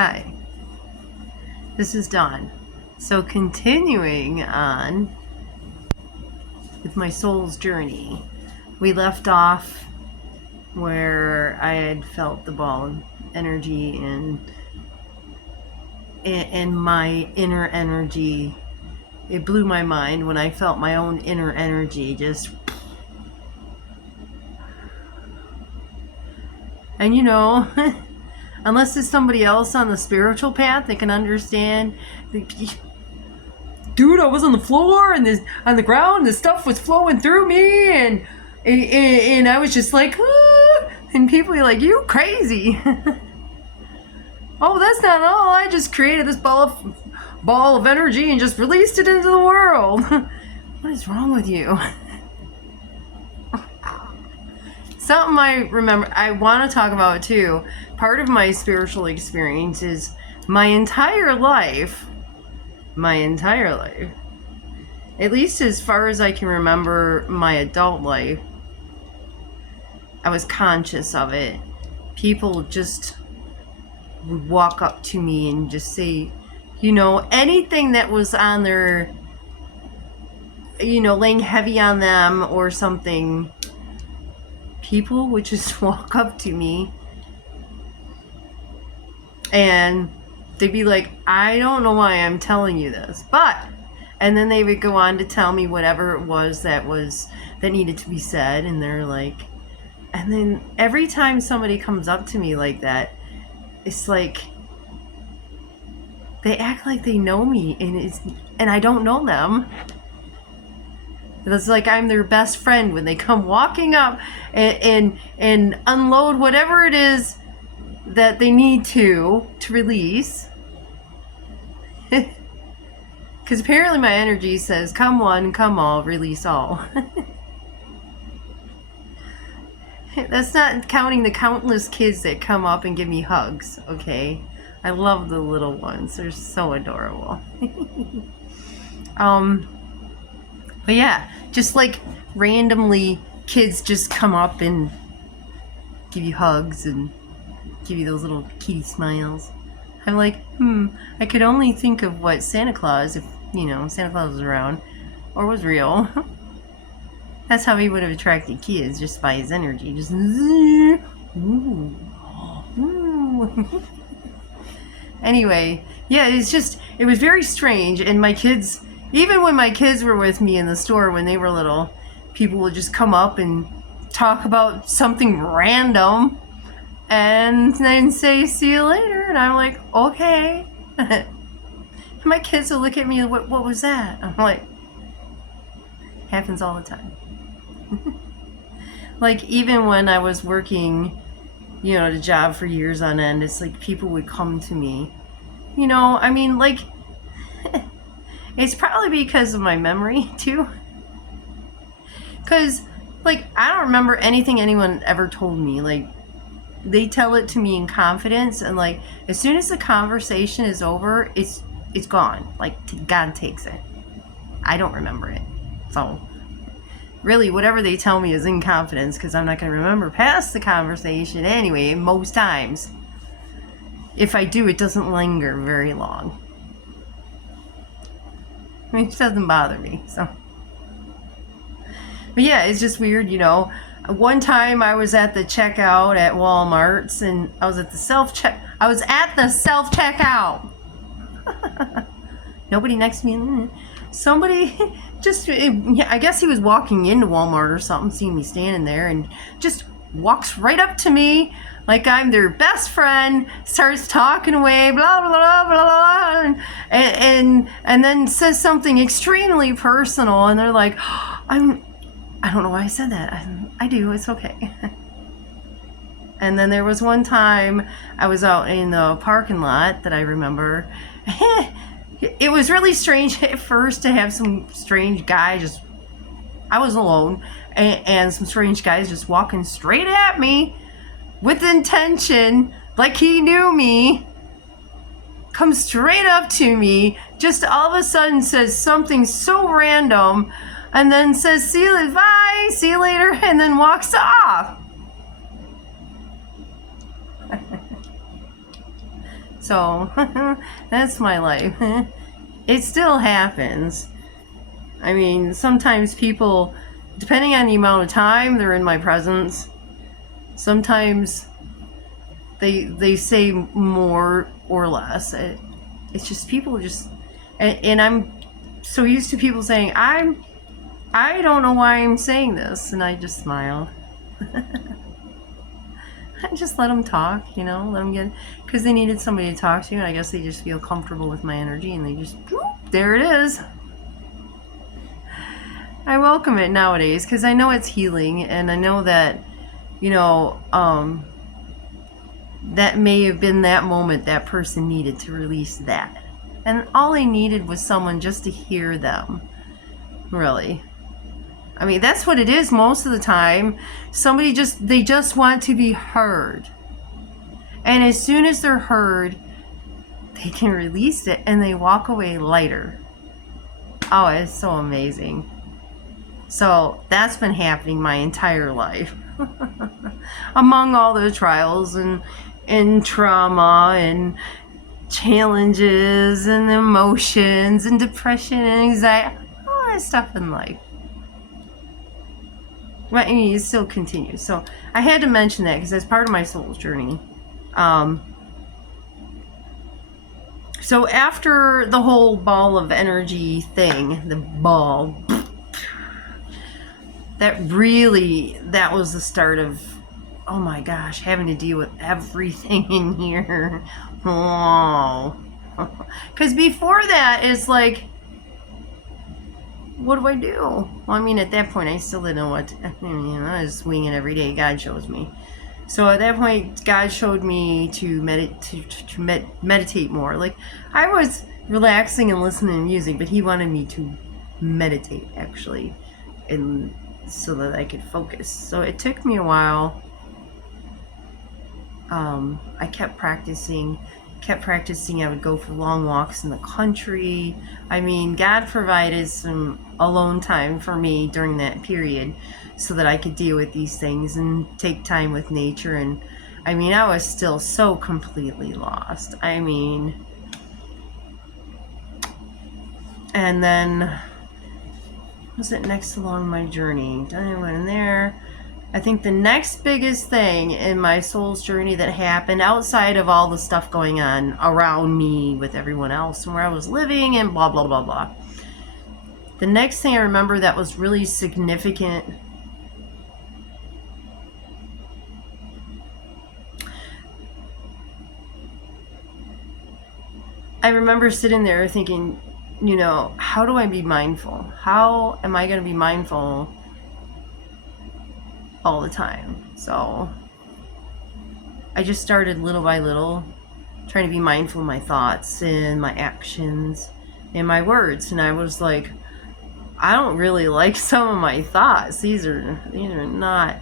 Hi, this is Dawn. So continuing on with my soul's journey, we left off where I had felt the ball of energy and my inner energy. It blew my mind when I felt my own inner energy just. And unless there's somebody else on the spiritual path that can understand. Dude, I was on the floor and on the ground, and the stuff was flowing through me, and I was just like, ah, and people are like, you crazy. Oh, that's not all. I just created this ball of energy and just released it into the world. What is wrong with you? Something I remember, I want to talk about too. Part of my spiritual experience is my entire life, at least as far as I can remember my adult life, I was conscious of it. People just would walk up to me and just say, anything that was on their, laying heavy on them or something. People would just walk up to me and they'd be like, I don't know why I'm telling you this, and then they would go on to tell me whatever it was that needed to be said, and they're like, and then every time somebody comes up to me like that, it's like they act like they know me, and I don't know them. It's like I'm their best friend when they come walking up and unload whatever it is that they need to release. Because apparently my energy says, come one, come all, release all. That's not counting the countless kids that come up and give me hugs, okay? I love the little ones. They're so adorable. But yeah, just like randomly kids just come up and give you hugs and give you those little kitty smiles. I'm like, I could only think of what Santa Claus, if, Santa Claus was around or was real. That's how he would have attracted kids, just by his energy. Just, ooh, ooh. Anyway, yeah, it was very strange. And my kids, even when my kids were with me in the store when they were little, people would just come up and talk about something random and then say, see you later. And I'm like, okay. And my kids will look at me, what was that? I'm like, happens all the time. Like, even when I was working, at a job for years on end, it's like people would come to me. It's probably because of my memory, too. Because, I don't remember anything anyone ever told me. They tell it to me in confidence, and, as soon as the conversation is over, it's gone. God takes it. I don't remember it. So, really, whatever they tell me is in confidence, because I'm not going to remember past the conversation anyway, most times. If I do, it doesn't linger very long. It doesn't bother me, so. But yeah, it's just weird, One time I was at the checkout at Walmart's, and I was at the self-checkout. Nobody next to me. Somebody I guess he was walking into Walmart or something, seeing me standing there, and just walks right up to me like I'm their best friend, starts talking away, blah, blah, blah, blah, blah, and then says something extremely personal, and they're like, I don't know why I said that. I do, it's okay. And then there was one time I was out in the parking lot that I remember. It was really strange at first to have some strange guy I was alone, and some strange guys just walking straight at me with intention, like he knew me, comes straight up to me, just all of a sudden says something so random, and then says, see you, bye, see you later, and then walks off. So that's my life. It still happens. I mean, sometimes people, depending on the amount of time they're in my presence, sometimes they say more or less. It's just people just, and I'm so used to people saying, I don't know why I'm saying this, and I just smile. I just let them talk, let them get, because they needed somebody to talk to, and I guess they just feel comfortable with my energy, and they just, whoop, there it is. I welcome it nowadays, because I know it's healing, and I know that, that may have been that moment that person needed to release that. And all they needed was someone just to hear them, really. I mean, that's what it is most of the time. They just want to be heard. And as soon as they're heard, they can release it and they walk away lighter. Oh, it's so amazing. So that's been happening my entire life. Among all the trials and trauma and challenges and emotions and depression and anxiety, all that stuff in life. Right, I mean, it still continues. So I had to mention that because that's part of my soul's journey. So after the whole ball of energy thing, the ball, that was the start of, oh my gosh, having to deal with everything in here. Oh. Because before that, it's like, what do I do? Well, I mean, at that point, I still didn't know what I was winging every day. God shows me. So at that point, God showed me to meditate more. Like, I was relaxing and listening to music, but He wanted me to meditate, actually, and so that I could focus. So it took me a while. I kept practicing. I would go for long walks in the country. I mean, God provided some alone time for me during that period so that I could deal with these things and take time with nature. And I mean, I was still so completely lost. I mean, and then was it next along my journey? I went in there. I think the next biggest thing in my soul's journey that happened outside of all the stuff going on around me with everyone else and where I was living and blah, blah, blah, blah. The next thing I remember that was really significant I remember sitting there thinking, how do I be mindful? How am I going to be mindful all the time? So I just started little by little trying to be mindful of my thoughts and my actions and my words. And I was like, I don't really like some of my thoughts. These are not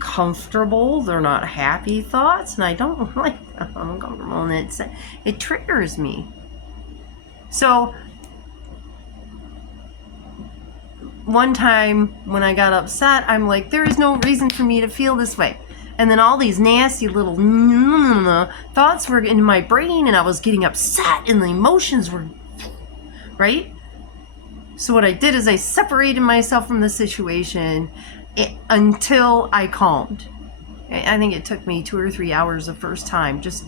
comfortable. They're not happy thoughts, and I don't like them. I'm uncomfortable, and it triggers me. So one time when I got upset, I'm like, there is no reason for me to feel this way. And then all these nasty little thoughts were in my brain, and I was getting upset, and the emotions were, right? So what I did is I separated myself from the situation until I calmed. I think it took me 2 or 3 hours the first time, just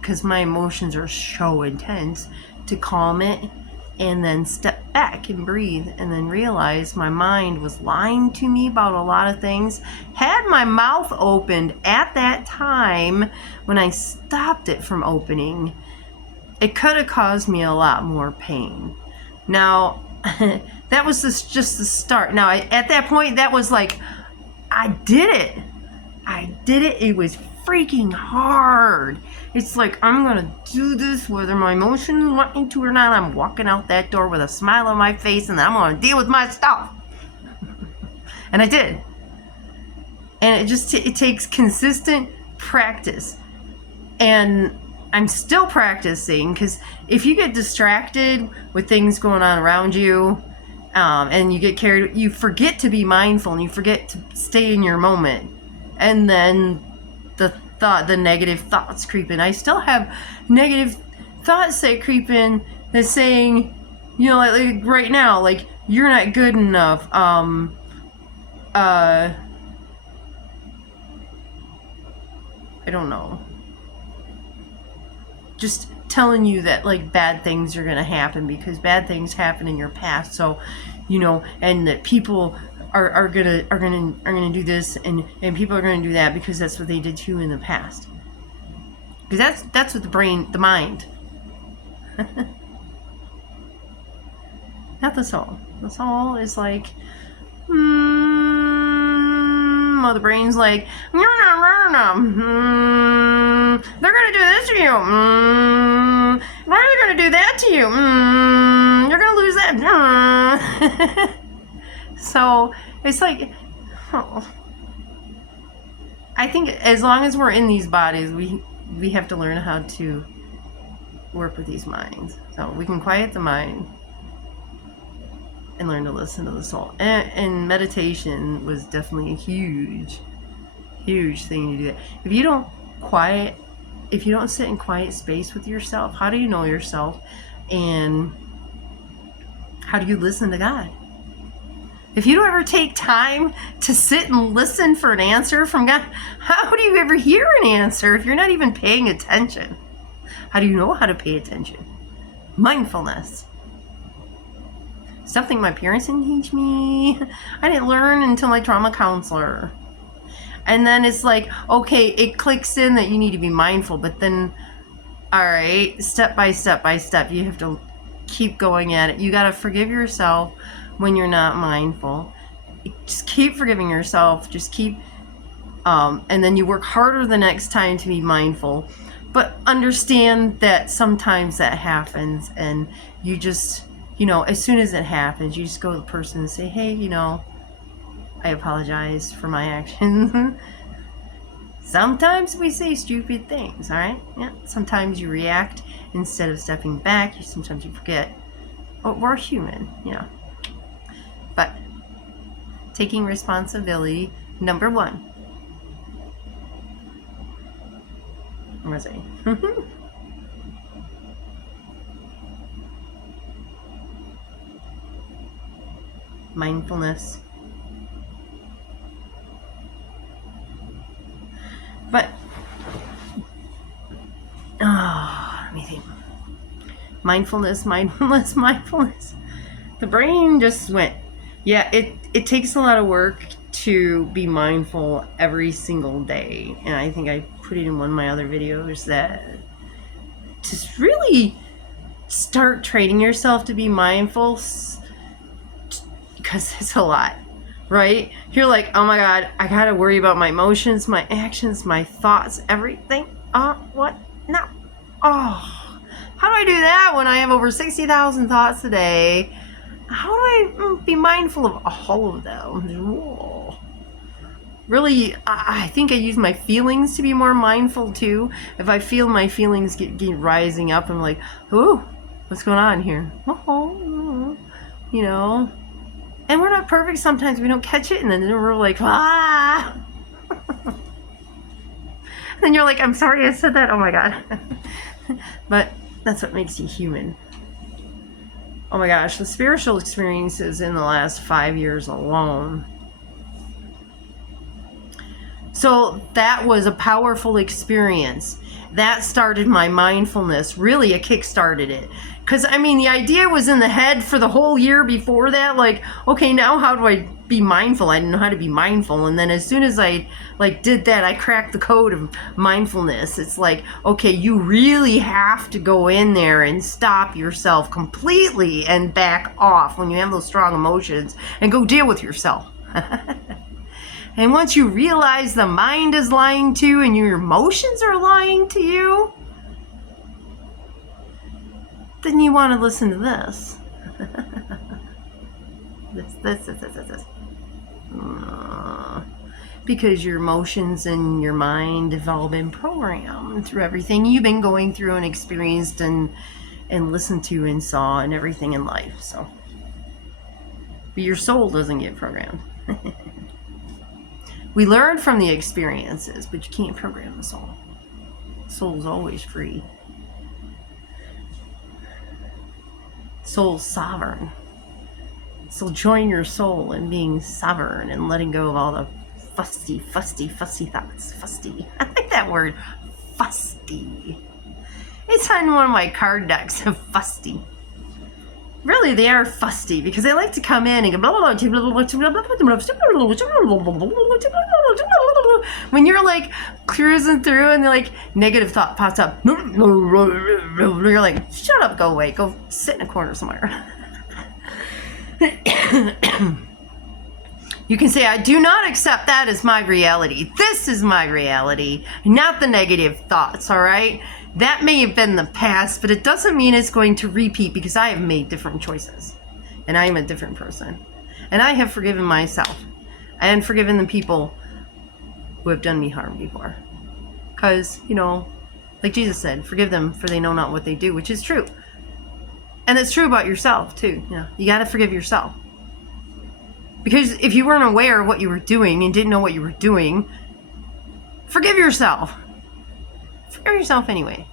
because my emotions are so intense, to calm it and then step back and breathe and then realize my mind was lying to me about a lot of things. Had my mouth opened at that time when I stopped it from opening, it could have caused me a lot more pain. Now, that was just the start. Now, at that point, that was like, I did it. It was freaking hard. It's like, I'm going to do this whether my emotions want me to or not. I'm walking out that door with a smile on my face, and I'm going to deal with my stuff. And I did. And it takes consistent practice. And I'm still practicing, because if you get distracted with things going on around you, and you get carried, you forget to be mindful and you forget to stay in your moment. And then the negative thoughts creep in. I still have negative thoughts that creep in that's saying, you know, like right now, like, you're not good enough. I don't know. Just telling you that, like, bad things are gonna happen because bad things happen in your past. So, you know, and that people are gonna do this, and people are gonna do that because that's what they did to you in the past. Because that's what the mind. Not the soul. The soul is like, well, the brain's like, they're gonna do this to you. Why are they gonna do that to you? You're gonna lose that. So it's like, oh. I think as long as we're in these bodies, we have to learn how to work with these minds. So we can quiet the mind and learn to listen to the soul. And meditation was definitely a huge thing to do that. If you don't sit in quiet space with yourself, how do you know yourself? And how do you listen to God? If you don't ever take time to sit and listen for an answer from God, how do you ever hear an answer if you're not even paying attention? How do you know how to pay attention? Mindfulness. Something my parents didn't teach me. I didn't learn until my trauma counselor. And then it's like, okay, it clicks in that you need to be mindful, but then, all right, step by step, you have to keep going at it. You got to forgive yourself when you're not mindful. Just keep forgiving yourself. Just keep, and then you work harder the next time to be mindful. But understand that sometimes that happens, and you just, you know, as soon as it happens, you just go to the person and say, hey, you know, I apologize for my actions. Sometimes we say stupid things, all right? Yeah. Sometimes you react instead of stepping back. Sometimes you forget. But we're human, you know. But taking responsibility, number one. What was I? Mindfulness. But, let me think. Mindfulness. The brain just went, yeah, it takes a lot of work to be mindful every single day. And I think I put it in one of my other videos that to really start training yourself to be mindful, because it's a lot, right? You're like, oh my God, I gotta worry about my emotions, my actions, my thoughts, everything. What? No. Oh, how do I do that when I have over 60,000 thoughts a day? How do I be mindful of all of them? Whoa. Really, I think I use my feelings to be more mindful too. If I feel my feelings get rising up, I'm like, ooh, what's going on here? Oh, you know. And we're not perfect sometimes. We don't catch it, and then we're like, ah. And then you're like, I'm sorry I said that. Oh my God. But that's what makes you human. Oh my gosh, the spiritual experiences in the last 5 years alone. So that was a powerful experience. That started my mindfulness. Really, it kick-started it. Because, I mean, the idea was in the head for the whole year before that. Like, okay, now how do I be mindful? I didn't know how to be mindful. And then as soon as I, did that, I cracked the code of mindfulness. It's like, okay, you really have to go in there and stop yourself completely and back off when you have those strong emotions and go deal with yourself. And once you realize the mind is lying to you and your emotions are lying to you, then you want to listen to this. This. Because your emotions and your mind have all been programmed through everything you've been going through and experienced and listened to and saw and everything in life. So, but your soul doesn't get programmed. We learn from the experiences, but you can't program the soul. The soul is always free. Soul's sovereign. So join your soul in being sovereign and letting go of all the fussy thoughts. Fusty. I like that word. Fusty. It's on one of my card decks. Fusty. Really, they are fusty because they like to come in and go when you're like cruising through and like negative thought pops up. You're like, shut up, go away, go sit in a corner somewhere. You can say, I do not accept that as my reality. This is my reality, not the negative thoughts, all right? That may have been the past, but it doesn't mean it's going to repeat because I have made different choices. And I am a different person. And I have forgiven myself. And forgiven the people who have done me harm before. Because, you know, like Jesus said, forgive them for they know not what they do, which is true. And it's true about yourself, too. You know, you got to forgive yourself. Because if you weren't aware of what you were doing and didn't know what you were doing, forgive yourself. Forgive yourself anyway.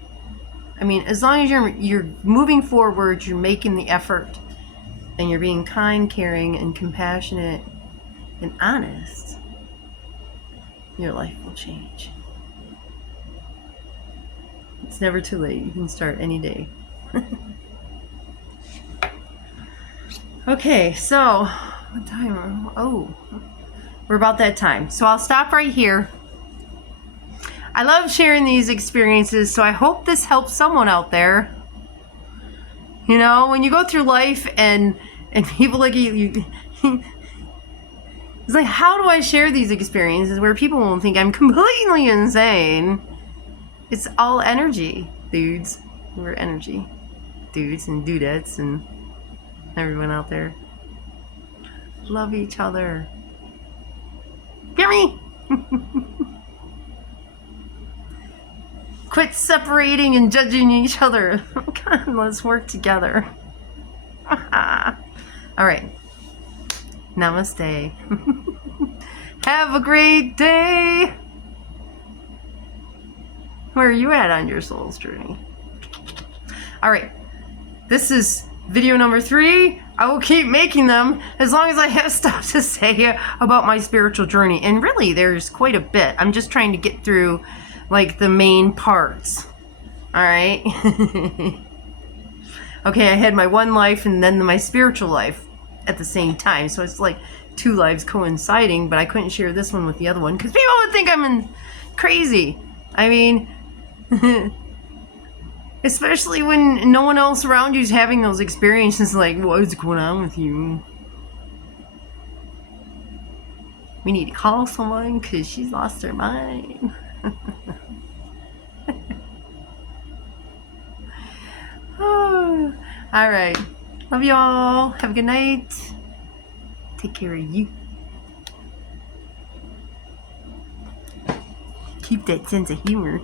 I mean, as long as you're moving forward, you're making the effort, and you're being kind, caring, and compassionate, and honest, your life will change. It's never too late. You can start any day. Okay, so what time? Oh, we're about that time. So I'll stop right here. I love sharing these experiences, so I hope this helps someone out there. You know, when you go through life and people like you it's like, how do I share these experiences where people won't think I'm completely insane? It's all energy, dudes. We're energy. Dudes and dudettes and everyone out there. Love each other. Hear me? Quit separating and judging each other. Come on, let's work together. All right. Namaste. Have a great day. Where are you at on your soul's journey? All right. This is video number 3. I will keep making them as long as I have stuff to say about my spiritual journey. And really, there's quite a bit. I'm just trying to get through like the main parts. All right. Okay, I had my one life and then my spiritual life at the same time. So it's like 2 lives coinciding, but I couldn't share this one with the other one because people would think I'm crazy. I mean, especially when no one else around you is having those experiences like, what's going on with you? We need to call someone because she's lost her mind. Oh, all right. Love you all. Have a good night. Take care of you. Keep that sense of humor.